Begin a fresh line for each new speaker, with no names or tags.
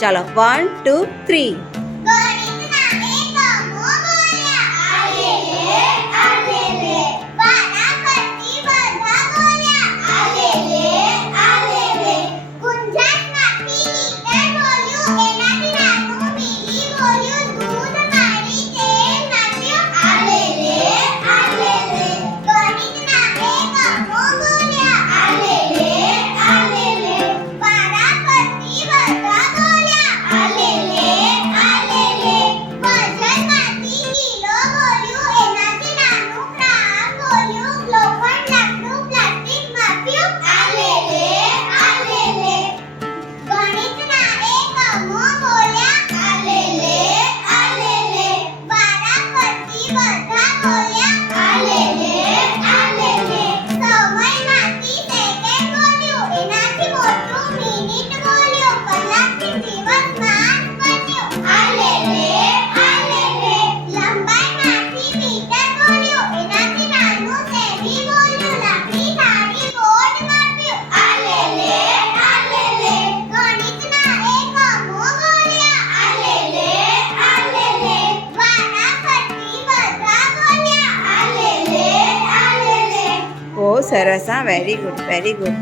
చాలా one two
three સરસ હા વેરી ગુડ વેરી ગુડ